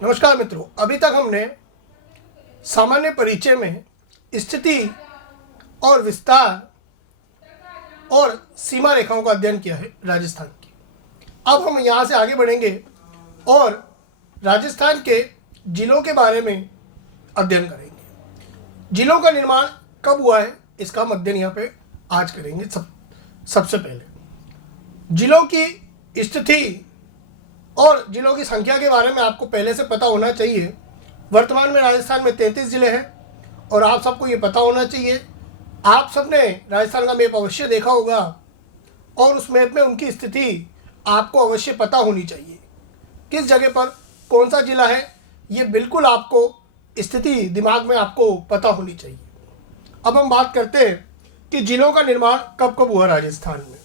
नमस्कार मित्रों, अभी तक हमने सामान्य परिचय में स्थिति और विस्तार और सीमा रेखाओं का अध्ययन किया है राजस्थान की। अब हम यहाँ से आगे बढ़ेंगे और राजस्थान के जिलों के बारे में अध्ययन करेंगे। जिलों का निर्माण कब हुआ है इसका हम अध्ययन यहाँ पे आज करेंगे। सबसे पहले जिलों की स्थिति और जिलों की संख्या के बारे में आपको पहले से पता होना चाहिए। वर्तमान में राजस्थान में 33 जिले हैं और आप सबको ये पता होना चाहिए। आप सबने राजस्थान का मैप अवश्य देखा होगा और उस मैप में उनकी स्थिति आपको अवश्य पता होनी चाहिए। किस जगह पर कौन सा जिला है ये बिल्कुल आपको स्थिति दिमाग में आपको पता होनी चाहिए। अब हम बात करते हैं कि जिलों का निर्माण कब कब हुआ राजस्थान में।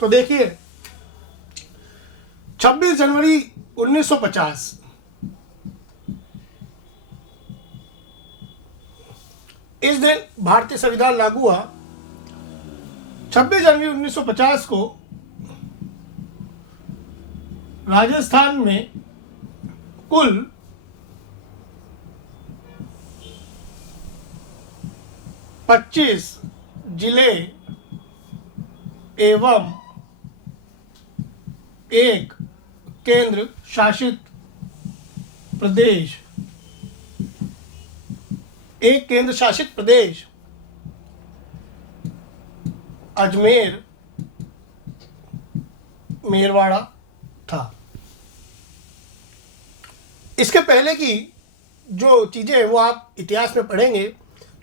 तो देखिए, 26 जनवरी 1950 इस दिन भारतीय संविधान लागू हुआ। 26 जनवरी 1950 को राजस्थान में कुल 25 जिले एवं एक केंद्र शासित प्रदेश अजमेर मेरवाड़ा था। इसके पहले की जो चीज़ें हैं वो आप इतिहास में पढ़ेंगे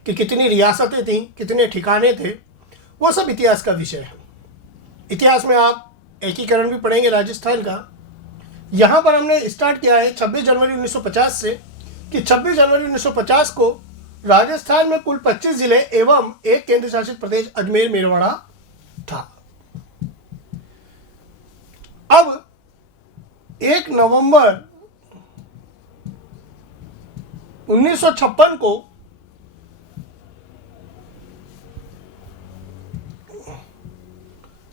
कि कितनी रियासतें थीं, कितने ठिकाने थे, वो सब इतिहास का विषय है। इतिहास में आप एकीकरण भी पढ़ेंगे राजस्थान का। यहाँ पर हमने स्टार्ट किया है 26 जनवरी 1950 से कि 26 जनवरी 1950 को राजस्थान में कुल 25 जिले एवं एक केंद्र शासित प्रदेश अजमेर मेरवाड़ा था। अब 1 नवंबर 1956 को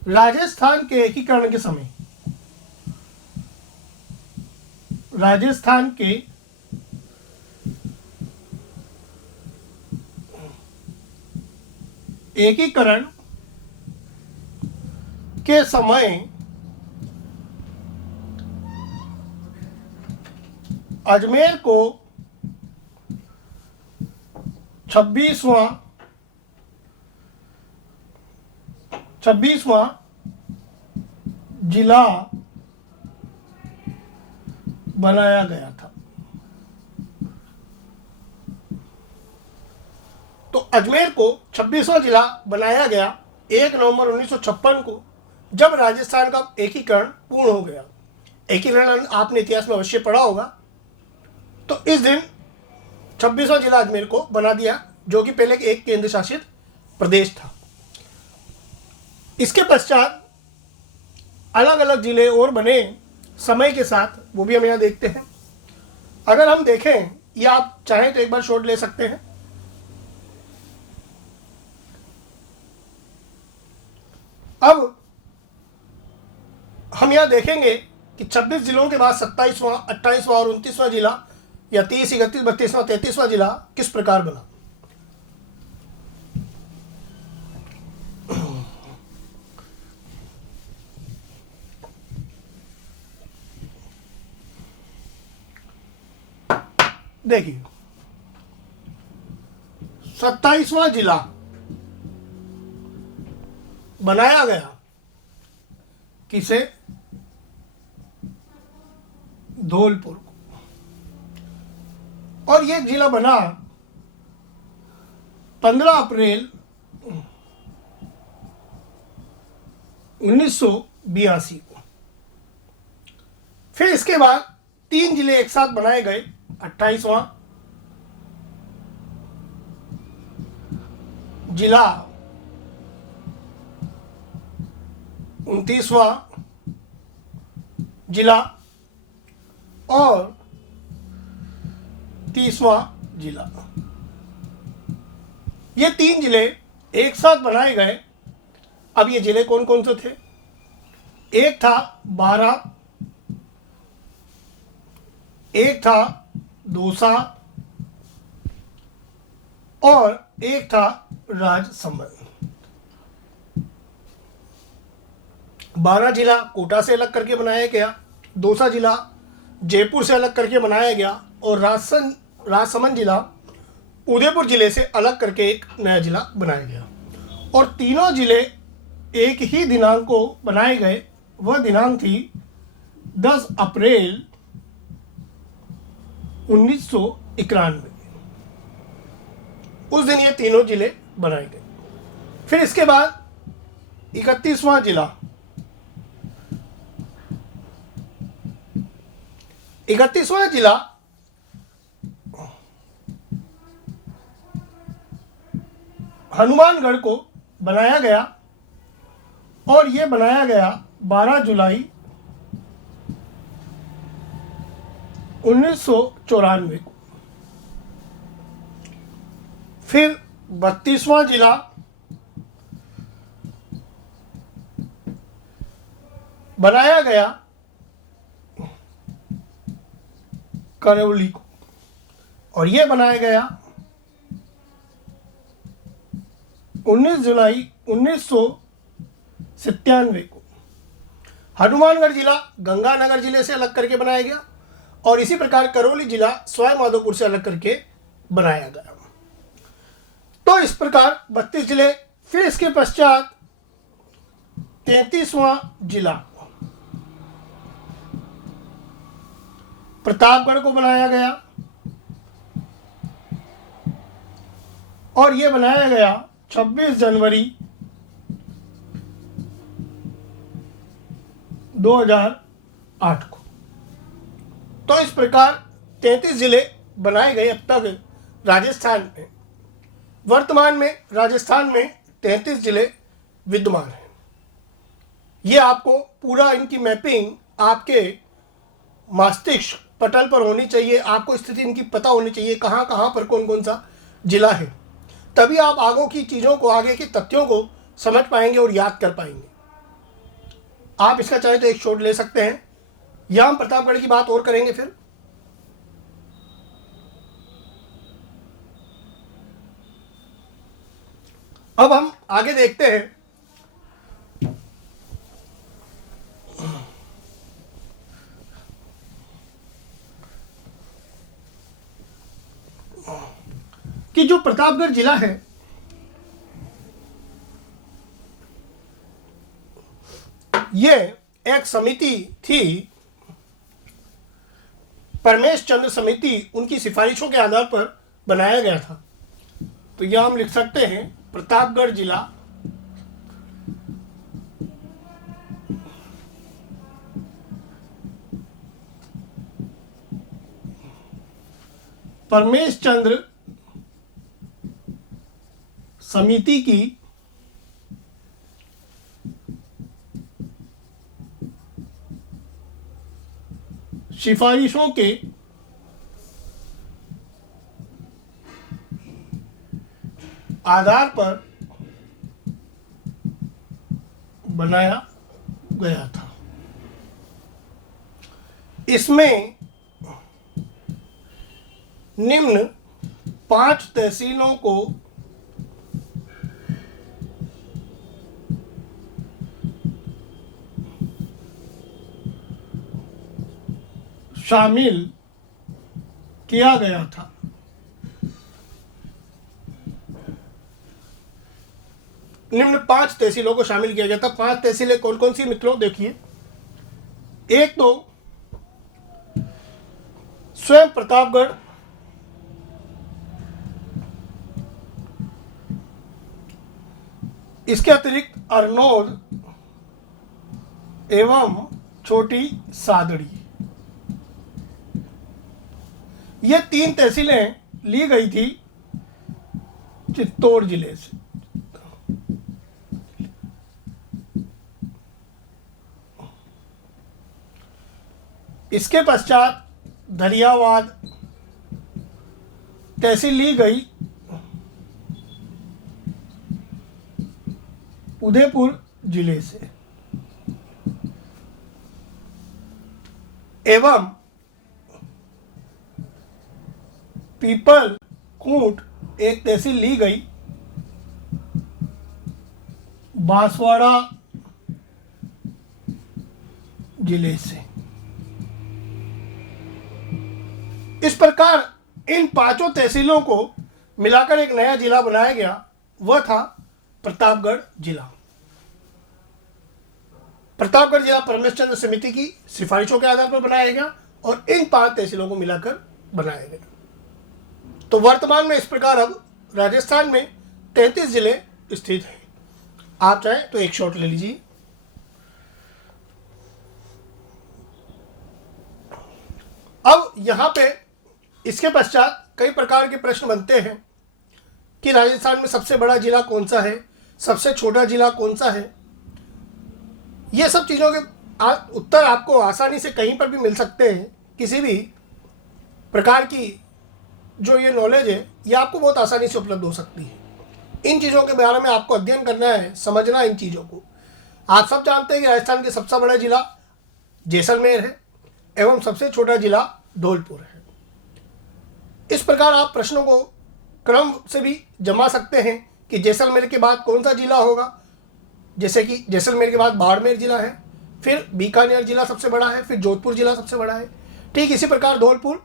राजस्थान के एकीकरण के समय अजमेर को 26वां जिला बनाया गया था। तो अजमेर को 26वां जिला बनाया गया 1 नवंबर 1956 को, जब राजस्थान का एकीकरण पूर्ण हो गया। एकीकरण आपने इतिहास में अवश्य पढ़ा होगा। तो इस दिन 26वां जिला अजमेर को बना दिया, जो कि पहले एक केंद्र शासित प्रदेश था। इसके पश्चात अलग अलग जिले और बने समय के साथ, वो भी हम यहाँ देखते हैं। अगर हम देखें, या आप चाहें तो एक बार शॉट ले सकते हैं। अब हम यहाँ देखेंगे कि 26 जिलों के बाद 27वां, 28वां और 29वां जिला या 30, 31, 32वां, 33वां जिला किस प्रकार बना। देखिए, 27वां जिला बनाया गया किसे? धौलपुर को। और यह जिला बना 15 अप्रैल 1982 को। फिर इसके बाद 3 जिले एक साथ बनाए गए। 28वां जिला, 29वां जिला और 30वां जिला। ये 3 जिले एक साथ बनाए गए। अब ये जिले कौन कौन से थे? एक था बारां, एक था दौसा और एक था राजसमंद। 12 जिला कोटा से अलग करके बनाया गया, दौसा जिला जयपुर से अलग करके बनाया गया और राजसमंद जिला उदयपुर जिले से अलग करके एक नया जिला बनाया गया। और तीनों जिले एक ही दिनांक को बनाए गए। वह दिनांक थी 10 अप्रैल 1991। उस दिन ये तीनों जिले बनाए गए। फिर इसके बाद 31वां जिला, 31वां जिला हनुमानगढ़ को बनाया गया और ये बनाया गया 12 जुलाई 1994 को। फिर 32वां जिला बनाया गया करौली को और यह बनाया गया 19 जुलाई 1997 को। हनुमानगढ़ जिला गंगानगर जिले से अलग करके बनाया गया और इसी प्रकार करौली जिला सवाई माधोपुर से अलग करके बनाया गया। तो इस प्रकार 32 जिले। फिर इसके पश्चात 33वां जिला प्रतापगढ़ को बनाया गया और यह बनाया गया 26 जनवरी 2008 को। तो इस प्रकार 33 जिले बनाए गए अब तक राजस्थान में। वर्तमान में राजस्थान में 33 जिले विद्यमान हैं। ये आपको पूरा इनकी मैपिंग आपके मस्तिष्क पटल पर होनी चाहिए। आपको स्थिति इनकी पता होनी चाहिए, कहाँ कहाँ पर कौन कौन सा जिला है। तभी आप आगे की चीज़ों को, आगे के तथ्यों को समझ पाएंगे और याद कर पाएंगे। आप इसका चाहे तो एक शॉट ले सकते हैं या हम प्रतापगढ़ की बात और करेंगे। फिर अब हम आगे देखते हैं कि जो प्रतापगढ़ जिला है ये एक समिति थी, परमेश चंद्र समिति, उनकी सिफारिशों के आधार पर बनाया गया था। तो यह हम लिख सकते हैं प्रतापगढ़ जिला परमेश चंद्र समिति की सिफारिशों के आधार पर बनाया गया था। इसमें निम्न 5 तहसीलों को शामिल किया गया था। निम्न 5 तहसीलों को शामिल किया गया था। 5 तहसीलें कौन कौन सी मित्रों, देखिए। एक तो स्वयं प्रतापगढ़, इसके अतिरिक्त अरनोद एवं छोटी सादड़ी, ये 3 तहसीलें ली गई थी चित्तौड़ जिले से। इसके पश्चात धरियावाद तहसील ली गई उदयपुर जिले से एवं पीपल कूट एक तहसील ली गई बांसवाड़ा जिले से। इस प्रकार इन पांचों तहसीलों को मिलाकर एक नया जिला बनाया गया, वह था प्रतापगढ़ जिला। प्रतापगढ़ जिला परमेश चंद्र समिति की सिफारिशों के आधार पर बनाया गया और इन 5 तहसीलों को मिलाकर बनाया गया। तो वर्तमान में इस प्रकार अब राजस्थान में 33 जिले स्थित हैं। आप चाहें तो एक शॉट ले लीजिए। अब यहां पे इसके पश्चात कई प्रकार के प्रश्न बनते हैं कि राजस्थान में सबसे बड़ा जिला कौन सा है, सबसे छोटा जिला कौन सा है। ये सब चीज़ों के उत्तर आपको आसानी से कहीं पर भी मिल सकते हैं। किसी भी प्रकार की जो ये नॉलेज है ये आपको बहुत आसानी से उपलब्ध हो सकती है। इन चीज़ों के बारे में आपको अध्ययन करना है, समझना इन चीज़ों को। आप सब जानते हैं कि राजस्थान का सबसे बड़ा जिला जैसलमेर है एवं सबसे छोटा जिला धौलपुर है। इस प्रकार आप प्रश्नों को क्रम से भी जमा सकते हैं कि जैसलमेर के बाद कौन सा जिला होगा। जैसे कि जैसलमेर के बाद बाड़मेर जिला है, फिर बीकानेर जिला सबसे बड़ा है, फिर जोधपुर जिला सबसे बड़ा है। ठीक इसी प्रकार धौलपुर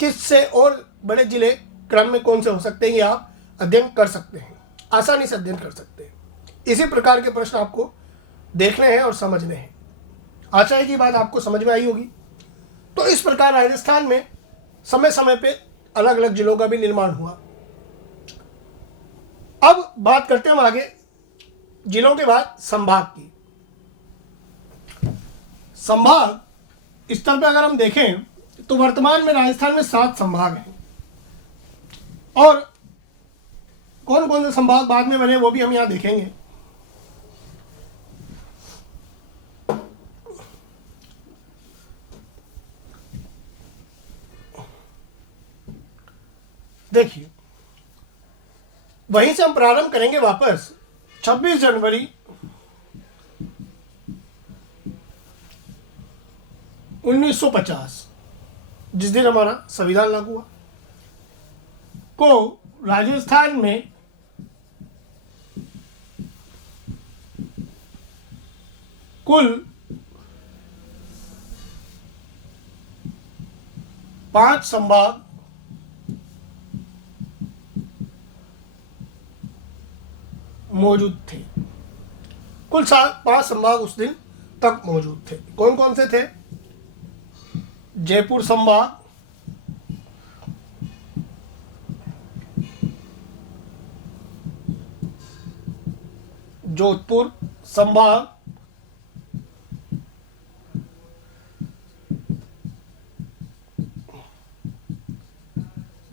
किस से और बड़े जिले क्रम में कौन से हो सकते हैं, ये आप अध्ययन कर सकते हैं, आसानी से अध्ययन कर सकते हैं। इसी प्रकार के प्रश्न आपको देखने हैं और समझने हैं। आशा है कि बात आपको समझ में आई होगी। तो इस प्रकार राजस्थान में समय समय पे अलग अलग जिलों का भी निर्माण हुआ। अब बात करते हैं हम आगे जिलों के बाद संभाग की। संभाग स्तर पर अगर हम देखें तो वर्तमान में राजस्थान में 7 संभाग हैं और कौन कौन से संभाग बाद में बने वो भी हम यहां देखेंगे। देखिए, वहीं से हम प्रारंभ करेंगे वापस 26 जनवरी 1950 जिस दिन हमारा संविधान लागू हुआ को राजस्थान में कुल 5 संभाग मौजूद थे। कुल 5 संभाग उस दिन तक मौजूद थे। कौन कौन से थे? जयपुर संभाग, जोधपुर संभाग,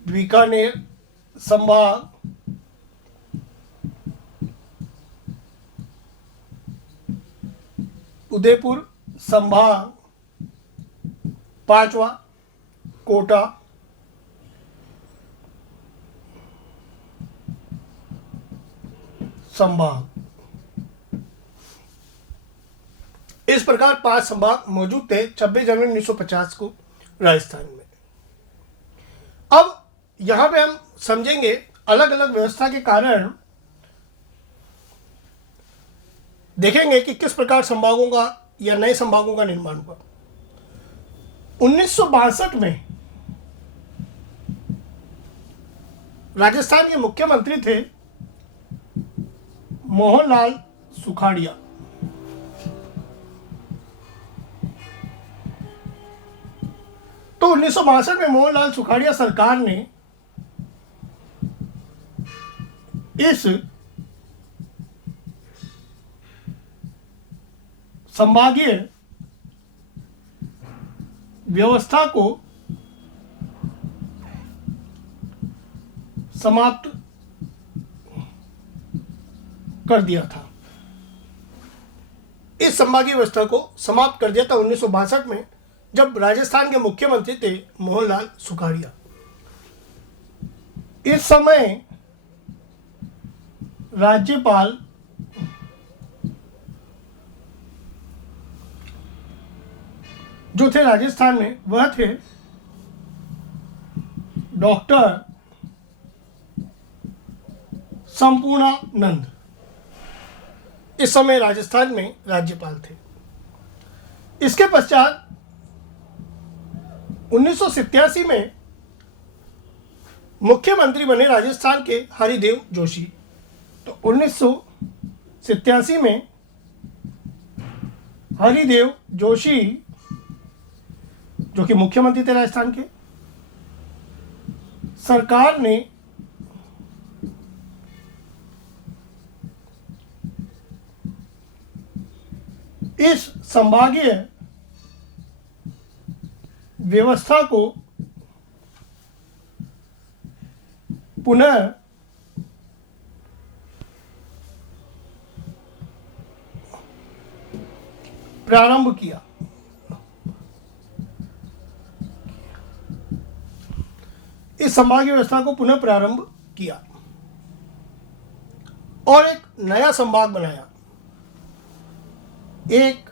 बीकानेर संभाग, उदयपुर संभाग, 5वां कोटा, संभाग। इस प्रकार 5 संभाग मौजूद थे 26 जनवरी 1950 को राजस्थान में। अब यहां पे हम समझेंगे अलग अलग व्यवस्था के कारण देखेंगे कि किस प्रकार संभागों का या नए संभागों का निर्माण हुआ। 1962 में राजस्थान के मुख्यमंत्री थे मोहनलाल सुखाड़िया। तो 1962 में मोहनलाल सुखाड़िया सरकार ने इस संभागीय व्यवस्था को समाप्त कर दिया था। इस संभागीय व्यवस्था को समाप्त कर दिया था 1962 में, जब राजस्थान के मुख्यमंत्री थे मोहनलाल सुखाड़िया। इस समय राज्यपाल जो थे राजस्थान में वह थे डॉक्टर संपूर्णानंद इस समय राजस्थान में राज्यपाल थे। इसके पश्चात 1987 में मुख्यमंत्री बने राजस्थान के हरिदेव जोशी। तो 1987 में हरिदेव जोशी जो कि मुख्यमंत्री थे राजस्थान के, सरकार ने इस संभागीय व्यवस्था को पुनः प्रारंभ किया। इस संभागीय व्यवस्था को पुनः प्रारंभ किया और एक नया संभाग बनाया। एक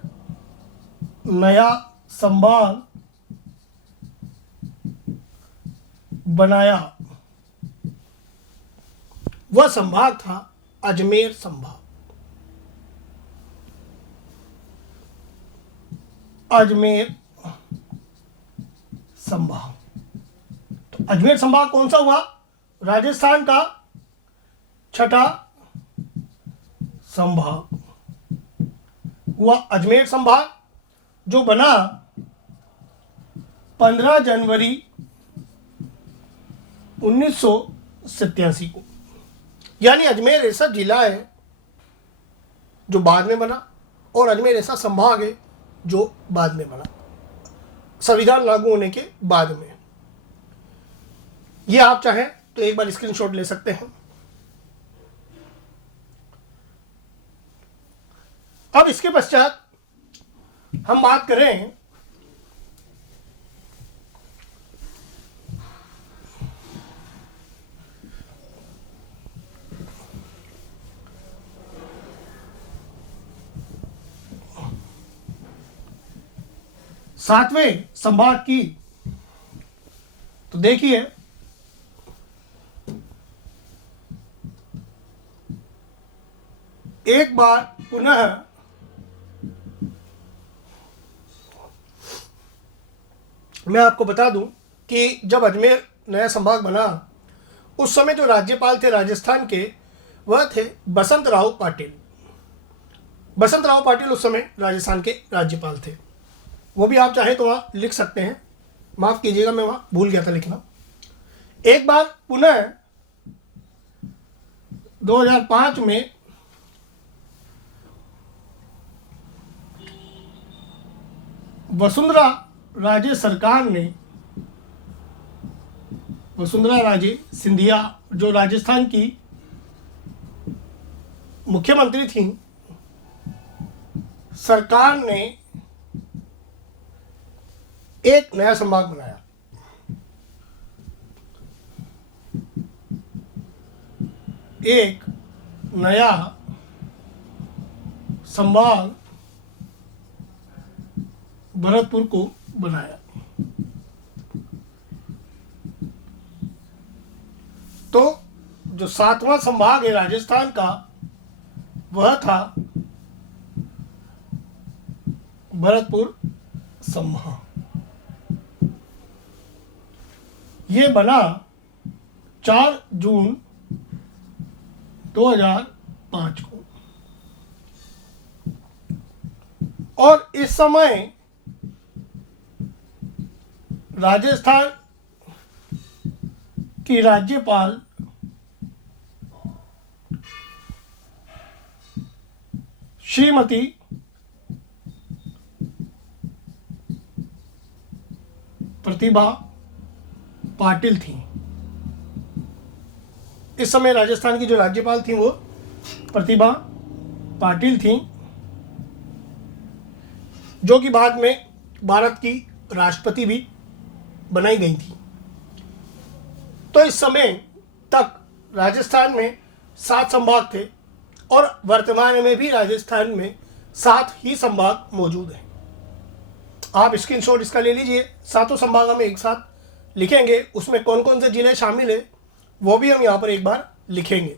नया संभाग बनाया, वह संभाग था अजमेर संभाग। अजमेर संभाग, तो अजमेर संभाग कौन सा हुआ? राजस्थान का छठा संभाग हुआ अजमेर संभाग, जो बना 15 जनवरी 1987 को। यानी अजमेर ऐसा जिला है जो बाद में बना और अजमेर ऐसा संभाग है जो बाद में बना, संविधान लागू होने के बाद में। ये आप चाहें तो एक बार स्क्रीनशॉट ले सकते हैं। अब इसके पश्चात हम बात करें सातवें संभाग की। तो देखिए, एक बार पुनः मैं आपको बता दूं कि जब अजमेर नया संभाग बना, उस समय जो राज्यपाल थे राजस्थान के, वह थे बसंत राव पाटिल। बसंत राव पाटिल उस समय राजस्थान के राज्यपाल थे। वो भी आप चाहें तो वहाँ लिख सकते हैं, माफ़ कीजिएगा मैं वहाँ भूल गया था लिखना। एक बार पुनः 2005 में वसुंधरा राजे सरकार ने, वसुंधरा राजे सिंधिया जो राजस्थान की मुख्यमंत्री थी, सरकार ने एक नया संभाग बनाया। एक नया संभाग भरतपुर को बनाया। तो जो सातवां संभाग है राजस्थान का, वह था भरतपुर संभाग। ये बना 4 जून 2005 को और इस समय राजस्थान की राज्यपाल श्रीमती प्रतिभा पाटिल थी। इस समय राजस्थान की जो राज्यपाल थी वो प्रतिभा पाटिल थी, जो कि बाद में भारत की राष्ट्रपति भी बनाई गई थी। तो इस समय तक राजस्थान में 7 संभाग थे और वर्तमान में भी राजस्थान में 7 ही संभाग मौजूद हैं। आप स्क्रीनशॉट इसका ले लीजिए, 7 संभाग हमें एक साथ लिखेंगे उसमें कौन कौन से जिले शामिल है वो भी हम यहाँ पर एक बार लिखेंगे।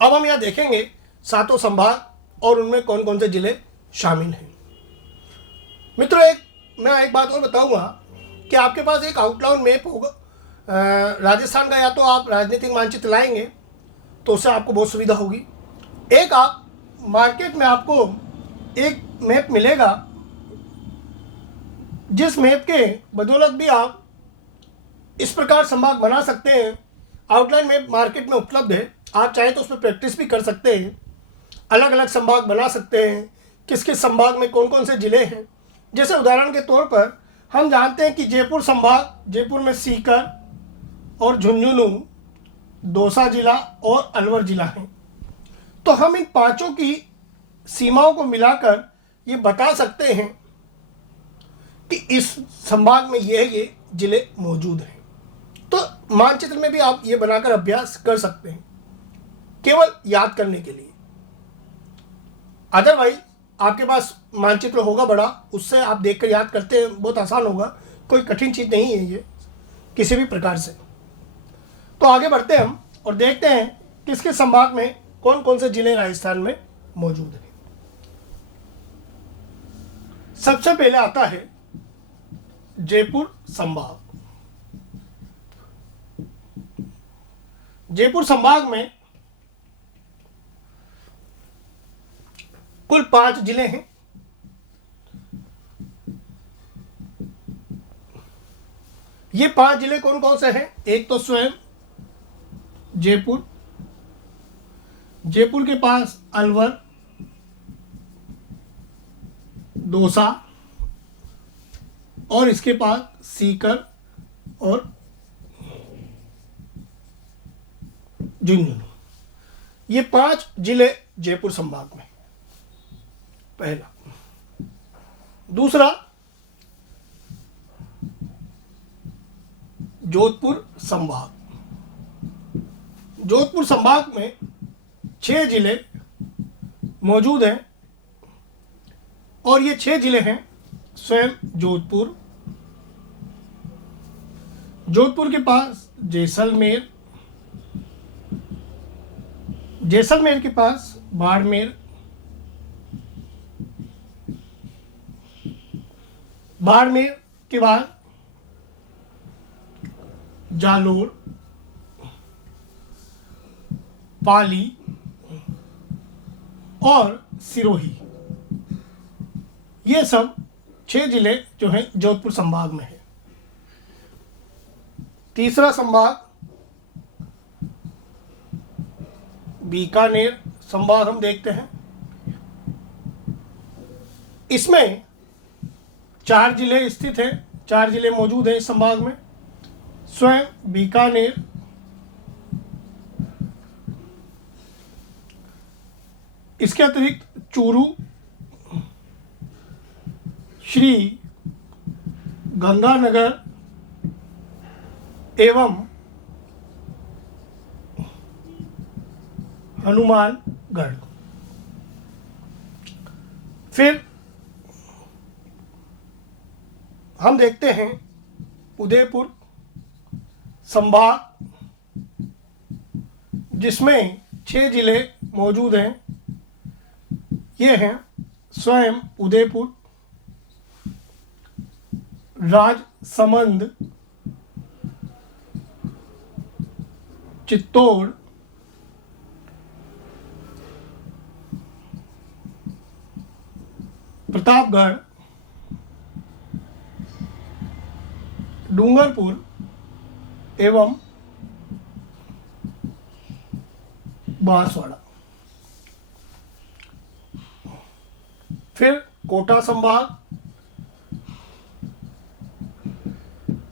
अब हम यहाँ देखेंगे सातों संभाग और उनमें कौन कौन से जिले शामिल हैं। मित्रों, मैं एक बात और बताऊंगा कि आपके पास एक आउटलाइन मैप होगा राजस्थान का, या तो आप राजनीतिक मानचित्र लाएंगे तो उससे आपको बहुत सुविधा होगी। एक आप मार्केट में आपको एक मैप मिलेगा, जिस मैप के बदौलत भी आप इस प्रकार संभाग बना सकते हैं। आउटलाइन मैप मार्केट में उपलब्ध है, आप चाहें तो उस पर प्रैक्टिस भी कर सकते हैं, अलग अलग संभाग बना सकते हैं, किस किस संभाग में कौन कौन से जिले हैं। जैसे उदाहरण के तौर पर हम जानते हैं कि जयपुर संभाग, जयपुर में सीकर और झुंझुनू, दौसा जिला और अलवर जिला हैं। तो हम इन पांचों की सीमाओं को मिलाकर ये बता सकते हैं कि इस संभाग में ये जिले मौजूद हैं। तो मानचित्र में भी आप ये बनाकर अभ्यास कर सकते हैं, केवल याद करने के लिए। अदरवाइज आपके पास मानचित्र होगा बड़ा, उससे आप देखकर याद करते हैं, बहुत आसान होगा, कोई कठिन चीज़ नहीं है ये किसी भी प्रकार से। तो आगे बढ़ते हैं हम और देखते हैं किस किस संभाग में कौन कौन से जिले राजस्थान में मौजूद हैं। सबसे पहले आता है जयपुर संभाग। जयपुर संभाग में कुल 5 जिले हैं। ये 5 जिले कौन कौन से हैं? एक तो स्वयं जयपुर, जयपुर के पास अलवर, दौसा और इसके पास सीकर और झुंझुनू। ये 5 जिले जयपुर संभाग में, पहला। दूसरा, जोधपुर संभाग। जोधपुर संभाग में 6 जिले मौजूद हैं और ये 6 जिले हैं स्वयं जोधपुर, जोधपुर के पास जैसलमेर, जैसलमेर के पास बाड़मेर, बाड़मेर के बाद जालोर, पाली और सिरोही। ये सब 6 जिले जो हैं जोधपुर संभाग में है। तीसरा संभाग बीकानेर संभाग हम देखते हैं। इसमें 4 जिले स्थित हैं, 4 जिले मौजूद हैं इस संभाग में। स्वयं बीकानेर, इसके अतिरिक्त चूरू, श्री गंगानगर एवं हनुमानगढ़। फिर हम देखते हैं उदयपुर संभाग, जिसमें 6 जिले मौजूद हैं। ये हैं स्वयं उदयपुर, राजसमंद, चित्तौड़, प्रतापगढ़, डूंगरपुर एवं बांसवाड़ा। फिर कोटा संभाग,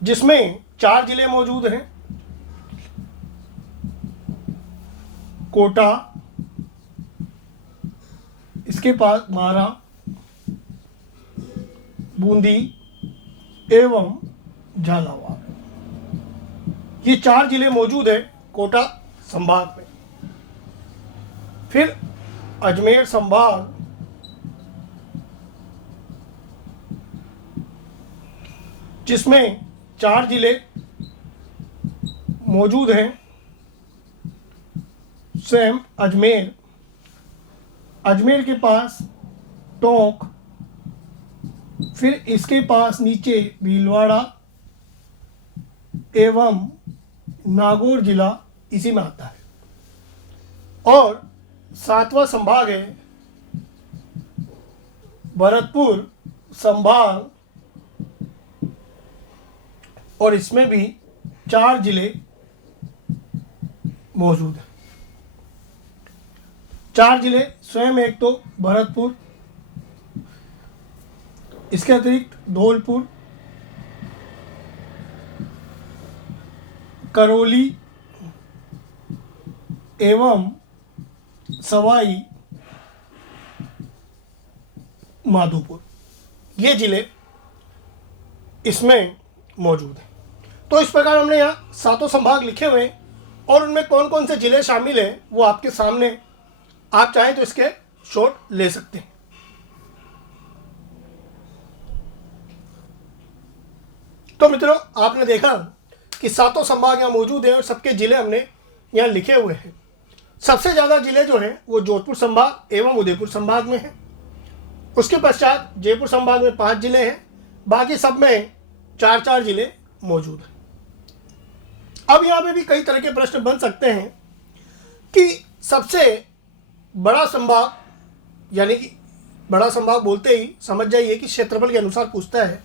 जिसमें 4 जिले मौजूद हैं। कोटा, इसके पास बारा, बूंदी एवं झालावाड़। ये 4 जिले मौजूद हैं कोटा संभाग में। फिर अजमेर संभाग, जिसमें 4 जिले मौजूद हैं, स्वयं अजमेर, अजमेर के पास टोंक, फिर इसके पास नीचे भीलवाड़ा एवं नागौर जिला इसी में आता है। और 7वां संभाग है भरतपुर संभाग, और इसमें भी 4 जिले मौजूद हैं। 4 जिले स्वयं, एक तो भरतपुर, इसके अतिरिक्त धौलपुर, करौली एवं सवाई माधोपुर, ये जिले इसमें मौजूद हैं। तो इस प्रकार हमने यहाँ 7 संभाग लिखे हुए हैं, और उनमें कौन कौन से जिले शामिल हैं वो आपके सामने, आप चाहें तो इसके शॉट ले सकते हैं। तो मित्रों, आपने देखा कि 7 संभाग यहाँ मौजूद हैं और सबके जिले हमने यहाँ लिखे हुए हैं। सबसे ज़्यादा जिले जो हैं वो जोधपुर संभाग एवं उदयपुर संभाग में हैं। उसके पश्चात जयपुर संभाग में 5 जिले हैं, बाकी सब में 4-4 जिले मौजूद हैं। अब यहाँ पे भी कई तरह के प्रश्न बन सकते हैं कि सबसे बड़ा संभाग, यानी कि बड़ा संभाग बोलते ही समझ जाइए कि क्षेत्रफल के अनुसार पूछता है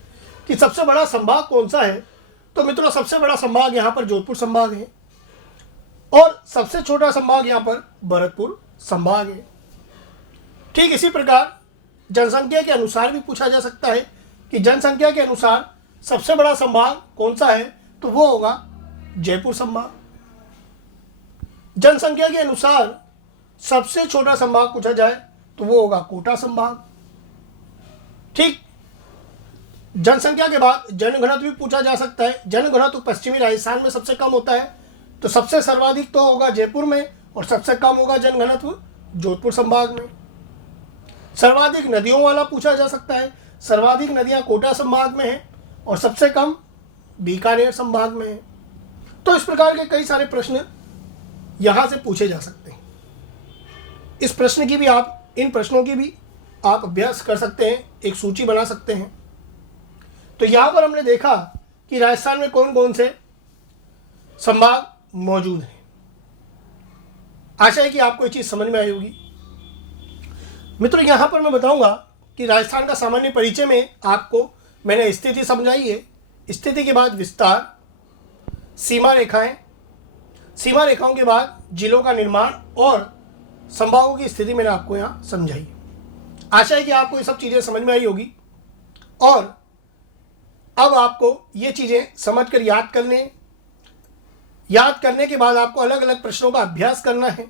कि सबसे बड़ा संभाग कौन सा है। तो मित्रों, सबसे बड़ा संभाग यहाँ पर जोधपुर संभाग है, और सबसे छोटा संभाग यहाँ पर भरतपुर संभाग है। ठीक इसी प्रकार जनसंख्या के अनुसार भी पूछा जा सकता है कि जनसंख्या के अनुसार सबसे बड़ा संभाग कौन सा है, तो वो होगा जयपुर संभाग। जनसंख्या के अनुसार सबसे छोटा संभाग पूछा जाए तो वो होगा कोटा संभाग। ठीक, जनसंख्या के बाद जनघनत्व भी पूछा जा सकता है। जनघनत्व पश्चिमी राजस्थान में सबसे कम होता है, तो सबसे सर्वाधिक तो होगा जयपुर में, और सबसे कम होगा जनघनत्व जोधपुर संभाग में। सर्वाधिक नदियों वाला पूछा जा सकता है, सर्वाधिक नदियां कोटा संभाग में हैं और सबसे कम बीकानेर संभाग में है। तो इस प्रकार के कई सारे प्रश्न यहाँ से पूछे जा सकते हैं। इस प्रश्न की भी आप, इन प्रश्नों की भी आप अभ्यास कर सकते हैं, एक सूची बना सकते हैं। तो यहाँ पर हमने देखा कि राजस्थान में कौन कौन से संभाग मौजूद हैं। आशा है कि आपको ये चीज़ समझ में आई होगी। मित्रों, यहाँ पर मैं बताऊंगा कि राजस्थान का सामान्य परिचय में आपको मैंने स्थिति समझाई है। स्थिति के बाद विस्तार, सीमा रेखाएं, सीमा रेखाओं के बाद जिलों का निर्माण और संभागों की स्थिति मैंने आपको यहाँ समझाई। आशा है कि आपको ये सब चीज़ें समझ में आई होगी, और अब आपको ये चीज़ें समझकर याद करने के बाद आपको अलग अलग प्रश्नों का अभ्यास करना है।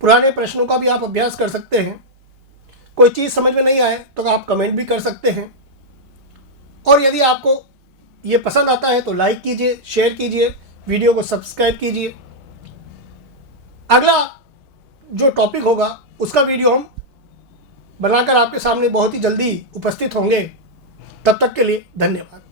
पुराने प्रश्नों का भी आप अभ्यास कर सकते हैं। कोई चीज़ समझ में नहीं आए तो आप कमेंट भी कर सकते हैं, और यदि आपको ये पसंद आता है तो लाइक कीजिए, शेयर कीजिए, वीडियो को सब्सक्राइब कीजिए। अगला जो टॉपिक होगा उसका वीडियो हम बनाकर आपके सामने बहुत ही जल्दी उपस्थित होंगे। तब तक के लिए धन्यवाद।